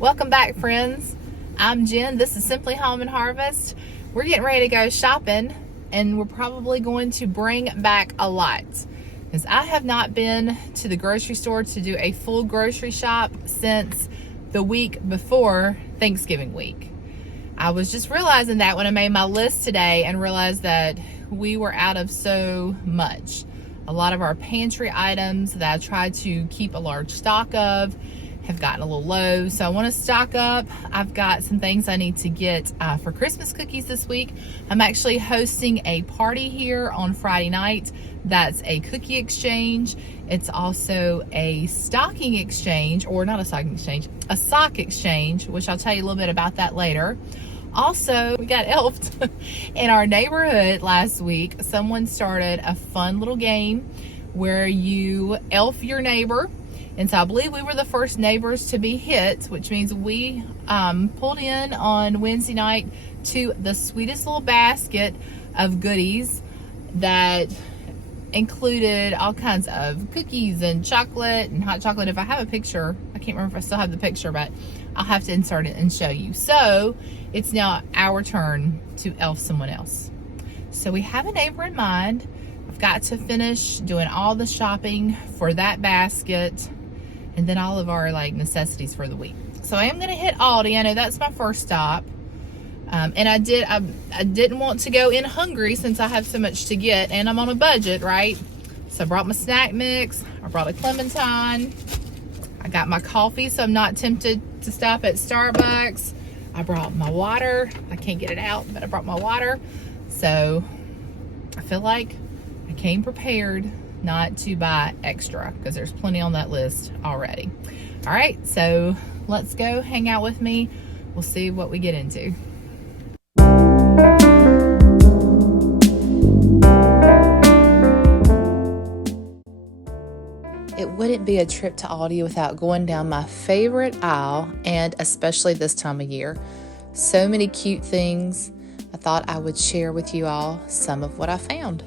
Welcome back, friends. I'm Jen. This is Simply Home and Harvest. We're getting ready to go shopping, and we're probably going to bring back a lot, because I have not been to the grocery store to do a full grocery shop since the week before Thanksgiving week. I was just realizing that when I made my list today and realized that we were out of so much. A lot of our pantry items that I tried to keep a large stock of have gotten a little low, so I want to stock up. I've got some things I need to get for Christmas cookies this week. I'm actually hosting a party here on Friday night. That's a cookie exchange. It's also a stocking exchange, or not a stocking exchange, a sock exchange, which I'll tell you a little bit about that later. Also, we got elfed in our neighborhood last week. Someone started a fun little game where you elf your neighbor. And so I believe we were the first neighbors to be hit, which means we pulled in on Wednesday night to the sweetest little basket of goodies that included all kinds of cookies and chocolate and hot chocolate. If I have a picture, I can't remember if I still have the picture, but I'll have to insert it and show you. So it's now our turn to elf someone else. So we have a neighbor in mind. I've got to finish doing all the shopping for that basket, and then all of our necessities for the week. So I am going to hit Aldi. I know that's my first stop. And I didn't want to go in hungry since I have so much to get, and I'm on a budget, right? So I brought my snack mix. I brought a clementine. I got my coffee, so I'm not tempted to stop at Starbucks. I brought my water. I can't get it out, but I brought my water. So I feel like I came prepared not to buy extra, because there's plenty on that list already. All right, so let's go hang out with me. We'll see what we get into. It wouldn't be a trip to Aldi without going down my favorite aisle, and especially this time of year. So many cute things. I thought I would share with you all some of what I found.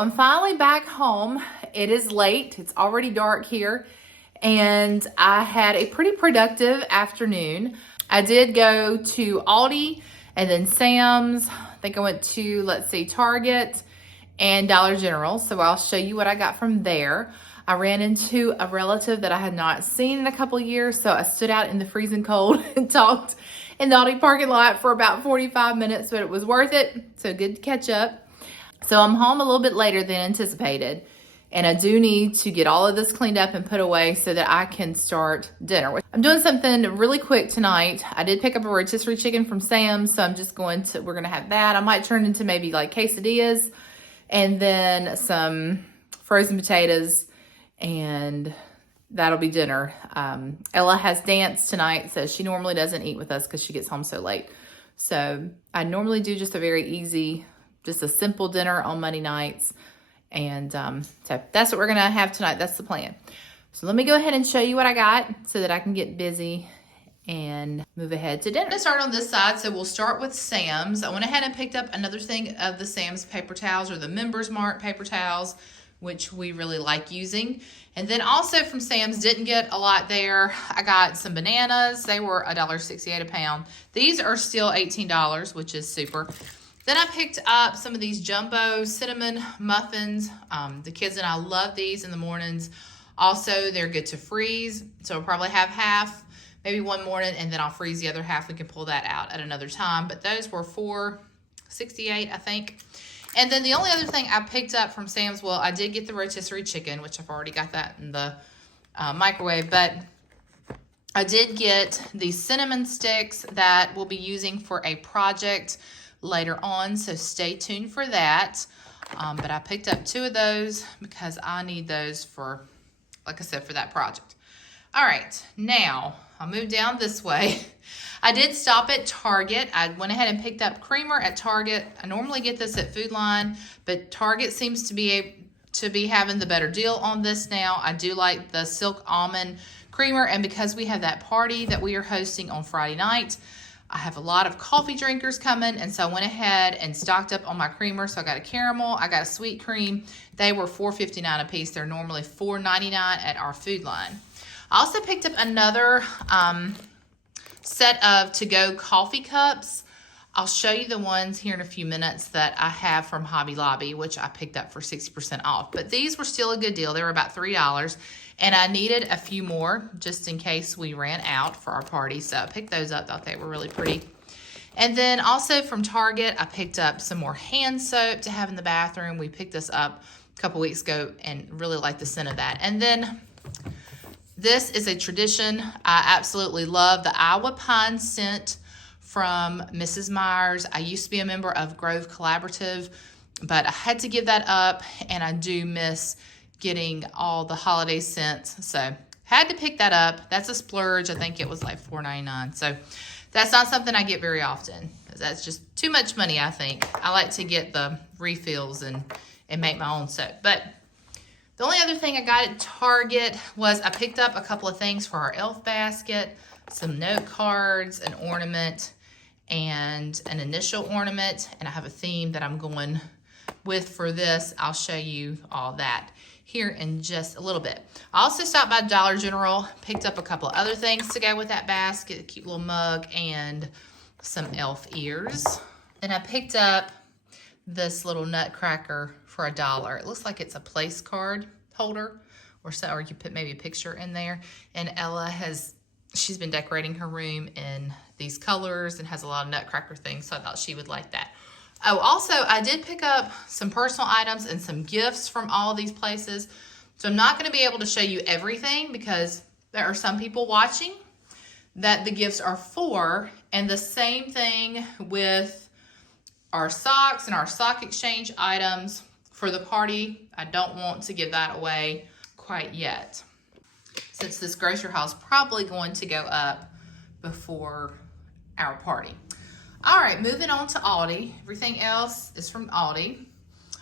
well, I'm finally back home. It is late. It's already dark here. And I had a pretty productive afternoon. I did go to Aldi and then Sam's. I think I went to, let's see, Target and Dollar General. So I'll show you what I got from there. I ran into a relative that I had not seen in a couple of years. So I stood out in the freezing cold and talked in the Aldi parking lot for about 45 minutes, but it was worth it. So good to catch up. So I'm home a little bit later than anticipated, and I do need to get all of this cleaned up and put away so that I can start dinner. I'm doing something really quick tonight. I did pick up a rotisserie chicken from Sam's, so we're gonna have that. I might turn into maybe like quesadillas and then some frozen potatoes, and that'll be dinner. Ella has dance tonight, so she normally doesn't eat with us because she gets home so late. So I normally do just a very easy, just a simple dinner on Monday nights. And so that's what we're gonna have tonight. That's the plan. So let me go ahead and show you what I got so that I can get busy and move ahead to dinner. I'm gonna start on this side, so we'll start with Sam's. I went ahead and picked up another thing of the Sam's paper towels, or the Members Mark paper towels, which we really like using. And then also from Sam's, didn't get a lot there. I got some bananas. They were $1.68 a pound. These are still $18, which is super. Then I picked up some of these jumbo cinnamon muffins. The kids and I love these in the mornings. Also, they're good to freeze. So I'll probably have half, maybe one morning, and then I'll freeze the other half. We can pull that out at another time. But those were $4.68, I think. And then the only other thing I picked up from Sam's, well, I did get the rotisserie chicken, which I've already got that in the microwave. But I did get the cinnamon sticks that we'll be using for a project later on, so stay tuned for that. But I picked up 2 of those because I need those for, like I said, for that project. All right, now I'll move down this way. I did stop at Target. I went ahead and picked up creamer at Target. I normally get this at Food Line, but Target seems to be having the better deal on this now. I do like the Silk Almond creamer, and because we have that party that we are hosting on Friday night, I have a lot of coffee drinkers coming, and so I went ahead and stocked up on my creamer. So I got a caramel, I got a sweet cream. They were $4.59 a piece. They're normally $4.99 at our Food Line. I also picked up another set of to-go coffee cups. I'll show you the ones here in a few minutes that I have from Hobby Lobby, which I picked up for 60% off. But these were still a good deal. They were about $3. And I needed a few more just in case we ran out for our party. So I picked those up, thought they were really pretty. And then also from Target, I picked up some more hand soap to have in the bathroom. We picked this up a couple weeks ago and really like the scent of that. And then this is a tradition I absolutely love, the Iowa Pine scent from Mrs. Myers. I used to be a member of Grove Collaborative, but I had to give that up, and I do miss getting all the holiday scents, so had to pick that up. That's a splurge. I think it was like $4.99. So that's not something I get very often, because that's just too much money, I think. I like to get the refills and make my own soap. But the only other thing I got at Target was I picked up a couple of things for our elf basket, some note cards, an ornament, and an initial ornament. And I have a theme that I'm going with for this. I'll show you all that here in just a little bit. I also stopped by Dollar General, picked up a couple of other things to go with that basket, a cute little mug and some elf ears. Then I picked up this little nutcracker for $1. It looks like it's a place card holder or so, or you put maybe a picture in there. And Ella she's been decorating her room in these colors and has a lot of nutcracker things, so I thought she would like that. Oh, also, I did pick up some personal items and some gifts from all these places. So I'm not going to be able to show you everything because there are some people watching that the gifts are for. And the same thing with our socks and our sock exchange items for the party. I don't want to give that away quite yet, since this grocery haul is probably going to go up before our party. All right, moving on to Aldi. Everything else is from Aldi.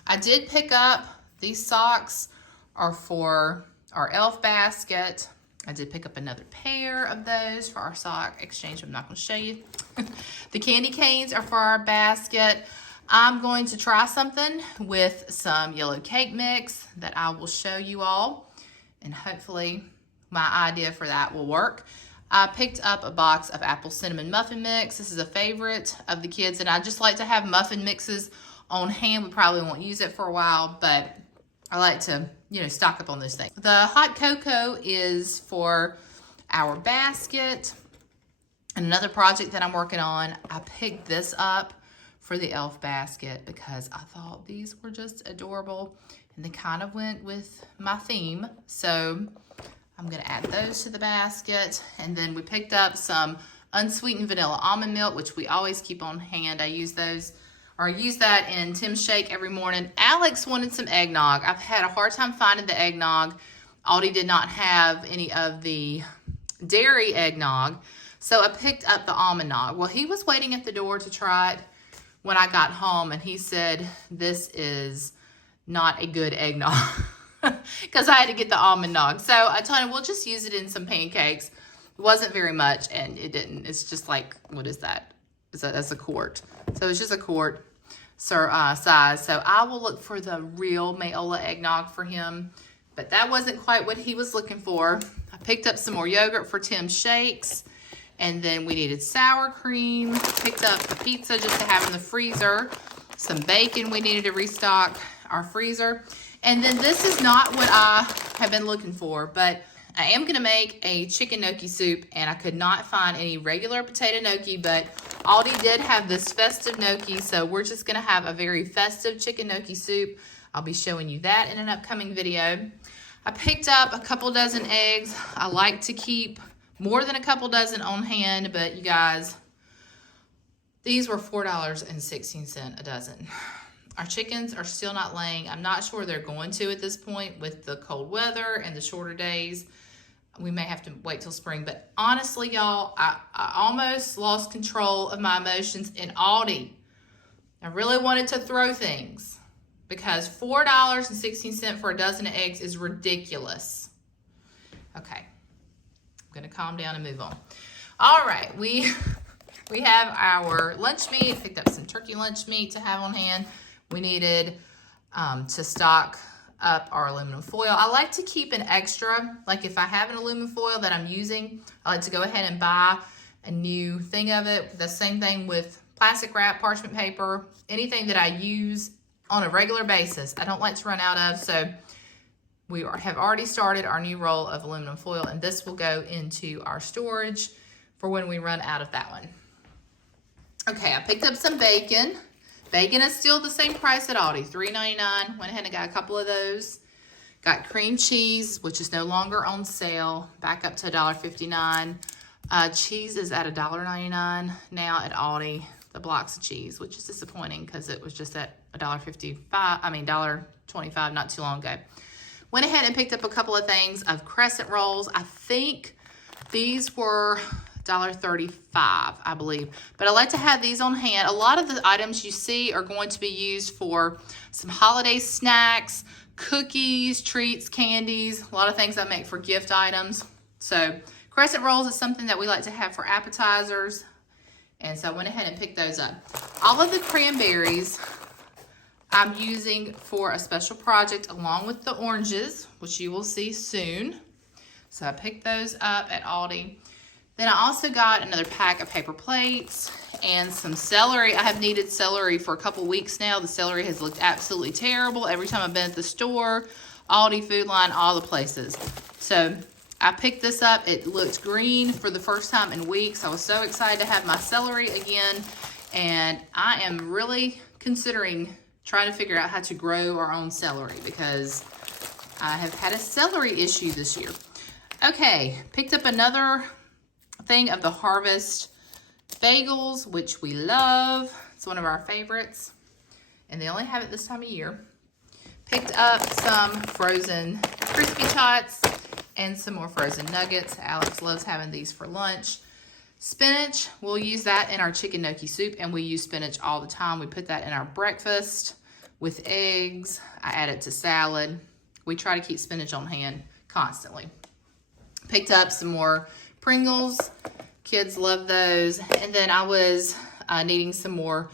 I did pick up these socks are for our elf basket. I did pick up another pair of those for our sock exchange. I'm not going to show you. The candy canes are for our basket. I'm going to try something with some yellow cake mix that I will show you all, and hopefully my idea for that will work. I picked up a box of apple cinnamon muffin mix. This is a favorite of the kids, and I just like to have muffin mixes on hand. We probably won't use it for a while, but I like to, you know, stock up on those things. The hot cocoa is for our basket. And another project that I'm working on, I picked this up for the elf basket because I thought these were just adorable and they kind of went with my theme. So I'm gonna add those to the basket. And then we picked up some unsweetened vanilla almond milk, which we always keep on hand. I use those, or I use that in Tim's shake every morning. Alex wanted some eggnog. I've had a hard time finding the eggnog. Aldi did not have any of the dairy eggnog, so I picked up the almond nog. Well, he was waiting at the door to try it when I got home, and he said, this is not a good eggnog, because I had to get the almond nog. So I told him, we'll just use it in some pancakes. It wasn't very much, and it didn't. It's just like, what is that? That's a quart. So it's just a quart size. So I will look for the real Mayola eggnog for him, but that wasn't quite what he was looking for. I picked up some more yogurt for Tim's shakes, and then we needed sour cream. Picked up the pizza just to have in the freezer. Some bacon, we needed to restock our freezer. And then this is not what I have been looking for, but I am gonna make a chicken gnocchi soup, and I could not find any regular potato gnocchi, but Aldi did have this festive gnocchi, so we're just gonna have a very festive chicken gnocchi soup. I'll be showing you that in an upcoming video. I picked up a couple dozen eggs. I like to keep more than a couple dozen on hand, but you guys, these were $4.16 a dozen. Our chickens are still not laying. I'm not sure they're going to at this point with the cold weather and the shorter days. We may have to wait till spring, but honestly, y'all, I almost lost control of my emotions in Aldi. I really wanted to throw things because $4.16 for a dozen of eggs is ridiculous. Okay, I'm gonna calm down and move on. All right, we have our lunch meat. I picked up some turkey lunch meat to have on hand. We needed to stock up our aluminum foil. I like to keep an extra, like if I have an aluminum foil that I'm using, I like to go ahead and buy a new thing of it. The same thing with plastic wrap, parchment paper, anything that I use on a regular basis. I don't like to run out of, so we have already started our new roll of aluminum foil, and this will go into our storage for when we run out of that one. Okay, I picked up some bacon. Bacon is still the same price at Aldi, $3.99. Went ahead and got a couple of those. Got cream cheese, which is no longer on sale, back up to $1.59. Cheese is at $1.99 now at Aldi, the blocks of cheese, which is disappointing because it was just at $1.25 not too long ago. Went ahead and picked up a couple of things of crescent rolls. I think these were $1.35, I believe. But I like to have these on hand. A lot of the items you see are going to be used for some holiday snacks, cookies, treats, candies, a lot of things I make for gift items. So crescent rolls is something that we like to have for appetizers. And so I went ahead and picked those up. All of the cranberries I'm using for a special project along with the oranges, which you will see soon. So I picked those up at Aldi. Then I also got another pack of paper plates and some celery. I have needed celery for a couple weeks now. The celery has looked absolutely terrible every time I've been at the store, Aldi, Food Line, all the places. So I picked this up. It looked green for the first time in weeks. I was so excited to have my celery again. And I am really considering trying to figure out how to grow our own celery because I have had a celery issue this year. Okay, picked up another thing of the Harvest bagels, which we love. It's one of our favorites, and they only have it this time of year. Picked up some frozen crispy tots and some more frozen nuggets. Alex loves having these for lunch. Spinach, we'll use that in our chicken gnocchi soup, and we use spinach all the time. We put that in our breakfast with eggs. I add it to salad. We try to keep spinach on hand constantly. Picked up some more Pringles. Kids love those. And then I was needing some more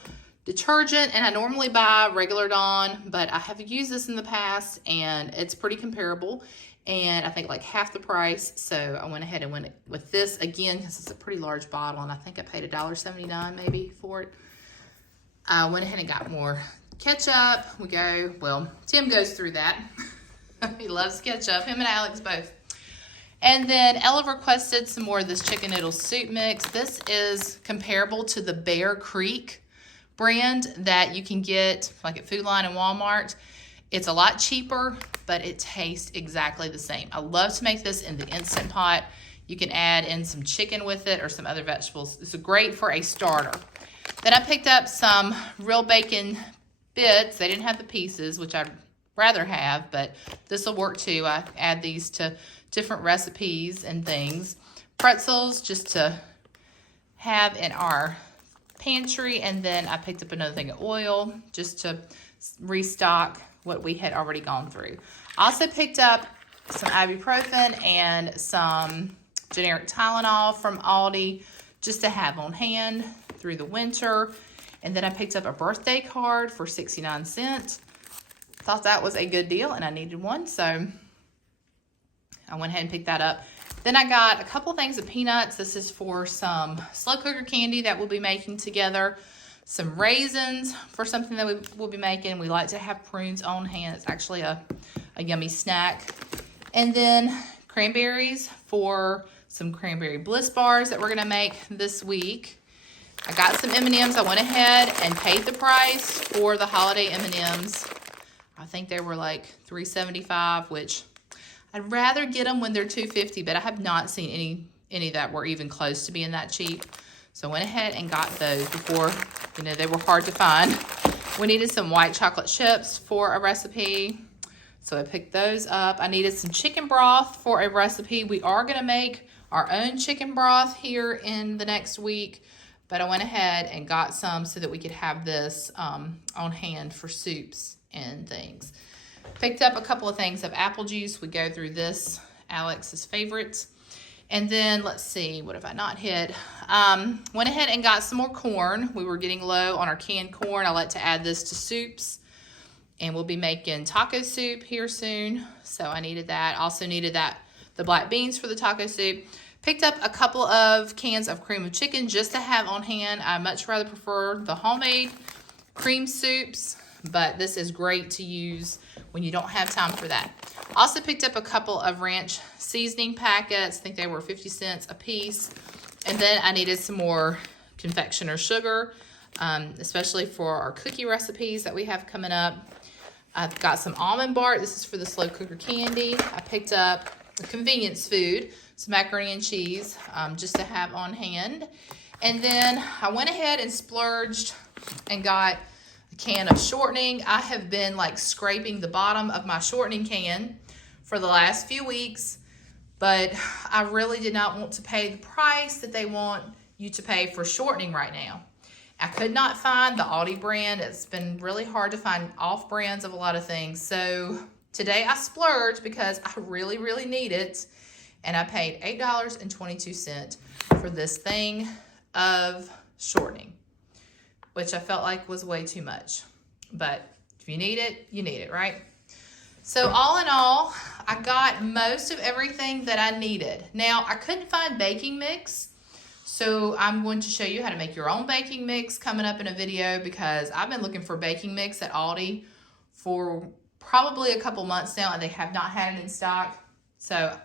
detergent, and I normally buy Regular Dawn, but I have used this in the past and it's pretty comparable, and I think like half the price. So I went ahead and went with this again because it's a pretty large bottle, and I think I paid $1.79 maybe for it. I went ahead and got more ketchup. Well, Tim goes through that. He loves ketchup, him and Alex both. And then Ella requested some more of this chicken noodle soup mix. This is comparable to the Bear Creek brand that you can get like at Food Line and Walmart. It's a lot cheaper, but it tastes exactly the same. I love to make this in the Instant Pot. You can add in some chicken with it or some other vegetables. It's great for a starter. Then I picked up some real bacon bits. They didn't have the pieces, which I'd rather have, but this will work too. I add these to different recipes and things. Pretzels just to have in our pantry, and then I picked up another thing of oil just to restock what we had already gone through. I also picked up some ibuprofen and some generic Tylenol from Aldi just to have on hand through the winter. And then I picked up a birthday card for 69 cents. Thought that was a good deal and I needed one, so I went ahead and picked that up. Then I got a couple things of peanuts. This is for some slow cooker candy that we'll be making together. Some raisins for something that we will be making. We like to have prunes on hand. It's actually a yummy snack. And then cranberries for some cranberry bliss bars that we're gonna make this week. I got some M&Ms. I went ahead and paid the price for the holiday M&Ms. I think they were like $3.75, which I'd rather get them when they're $2.50, but I have not seen any that were even close to being that cheap. So I went ahead and got those before, they were hard to find. We needed some white chocolate chips for a recipe, so I picked those up. I needed some chicken broth for a recipe. We are gonna make our own chicken broth here in the next week, but I went ahead and got some so that we could have this on hand for soups and things. Picked up a couple of things of apple juice. We go through this, Alex's favorites. And then, let's see, what have I not hit? Went ahead and got some more corn. We were getting low on our canned corn. I like to add this to soups. And we'll be making taco soup here soon. So I needed that. Also needed the black beans for the taco soup. Picked up a couple of cans of cream of chicken just to have on hand. I much rather prefer the homemade cream soups, but this is great to use when you don't have time for that. Also picked up a couple of ranch seasoning packets. I think they were 50 cents a piece. And then I needed some more confectioner sugar, especially for our cookie recipes that we have coming up. I've got some almond bark. This is for the slow cooker candy. I picked up a convenience food, some macaroni and cheese, just to have on hand. And then I went ahead and splurged and got a can of shortening. I have been like scraping the bottom of my shortening can for the last few weeks, but I really did not want to pay the price that they want you to pay for shortening right now. I could not find the Aldi brand. It's been really hard to find off brands of a lot of things. So today I splurged because I really, really need it. And I paid $8.22 for this thing of shortening, which I felt like was way too much. But if you need it, you need it, right? So all in all, I got most of everything that I needed. Now, I couldn't find baking mix, so I'm going to show you how to make your own baking mix coming up in a video, because I've been looking for baking mix at Aldi for probably a couple months now, and they have not had it in stock. So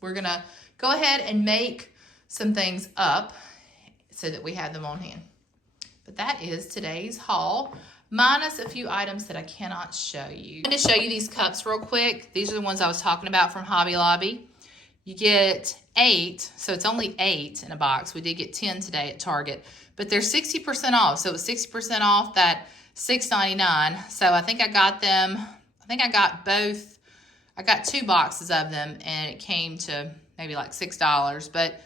we're gonna go ahead and make some things up so that we have them on hand. But that is today's haul, minus a few items that I cannot show you. I'm going to show you these cups real quick. These are the ones I was talking about from Hobby Lobby. You get 8, so it's only 8 in a box. We did get 10 today at Target, but they're 60% off. So it was 60% off that $6.99. So I think I got them, I got 2 boxes of them, and it came to maybe like $6, but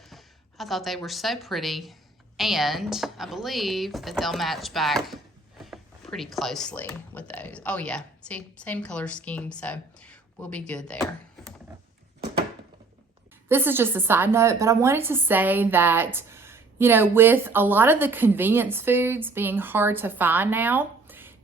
I thought they were so pretty, and I believe that they'll match back pretty closely with those. Oh yeah, see, same color scheme, so we'll be good there. This is just a side note, but I wanted to say that, You know, with a lot of the convenience foods being hard to find now,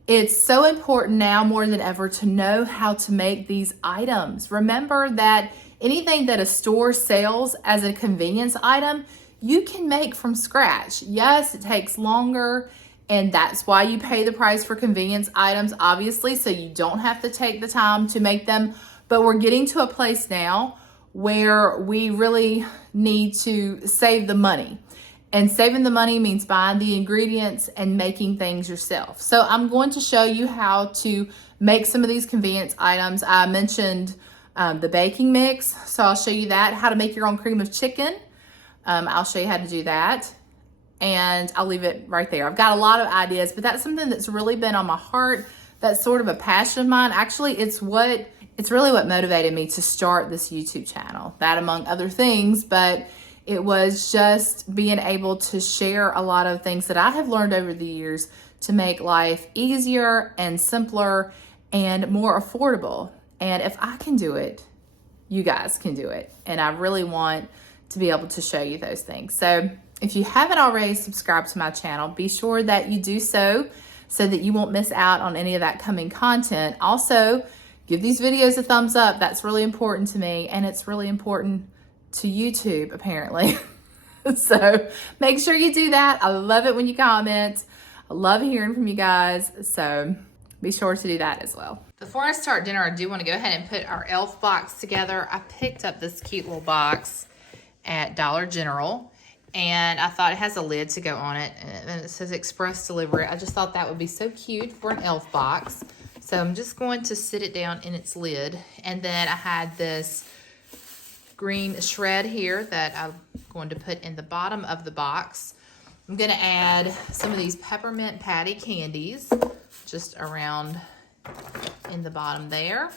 it's so important now more than ever to know how to make these items. Remember that anything that a store sells as a convenience item, you can make from scratch. Yes, it takes longer, and that's why you pay the price for convenience items, obviously, so you don't have to take the time to make them. But we're getting to a place now where we really need to save the money. And saving the money means buying the ingredients and making things yourself. So I'm going to show you how to make some of these convenience items. I mentioned the baking mix, so I'll show you that. How to make your own cream of chicken. I'll show you how to do that. And I'll leave it right there. I've got a lot of ideas, but that's something that's really been on my heart. That's sort of a passion of mine. Actually, it's really what motivated me to start this YouTube channel. That among other things, but it was just being able to share a lot of things that I have learned over the years to make life easier and simpler and more affordable. And if I can do it, you guys can do it. And I really want to be able to show you those things. So if you haven't already subscribed to my channel, be sure that you do so that you won't miss out on any of that coming content. Also, give these videos a thumbs up. That's really important to me, and it's really important to YouTube, apparently. So make sure you do that. I love it when you comment. I love hearing from you guys. So be sure to do that as well. Before I start dinner, I do want to go ahead and put our elf box together. I picked up this cute little box at Dollar General, and I thought it has a lid to go on it, and it says express delivery. I just thought that would be so cute for an elf box. So I'm just going to sit it down in its lid. And then I had this green shred here that I'm going to put in the bottom of the box. I'm going to add some of these peppermint patty candies just around in the bottom there.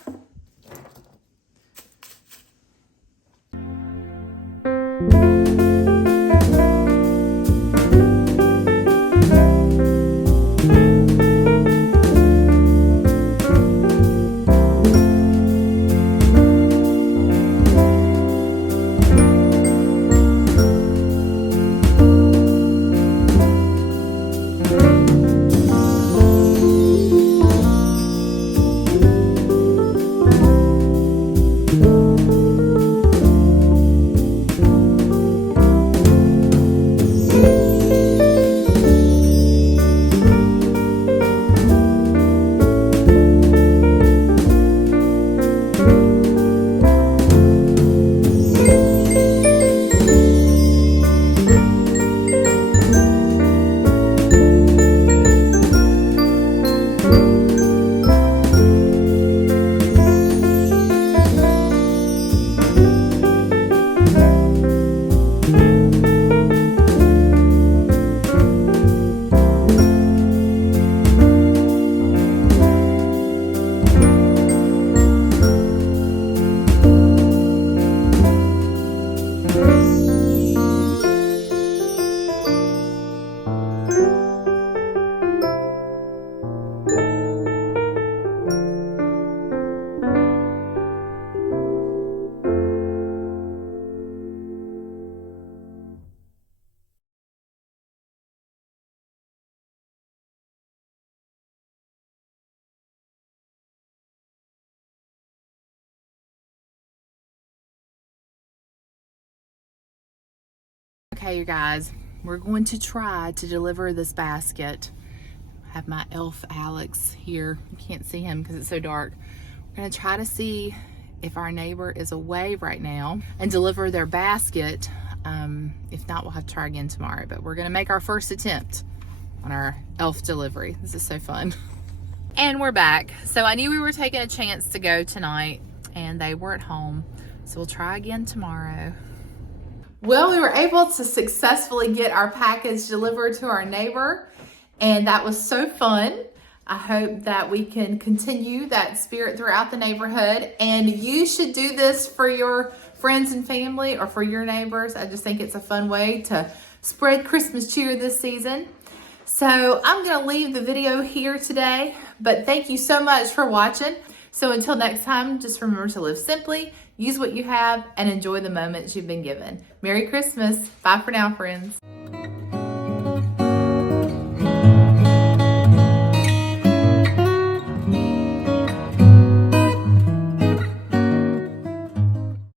Okay, you guys, we're going to try to deliver this basket. I have my elf Alex here. You can't see him because it's so dark. We're going to try to see if our neighbor is away right now and deliver their basket. If not, we'll have to try again tomorrow. But we're going to make our first attempt on our elf delivery. This is so fun. And we're back. So I knew we were taking a chance to go tonight, and they weren't home. So we'll try again tomorrow. Well, we were able to successfully get our package delivered to our neighbor, and that was so fun. I hope that we can continue that spirit throughout the neighborhood, and you should do this for your friends and family or for your neighbors. I just think it's a fun way to spread Christmas cheer this season. So I'm going to leave the video here today, but thank you so much for watching. So until next time, just remember to live simply, use what you have, and enjoy the moments you've been given. Merry Christmas. Bye for now, friends.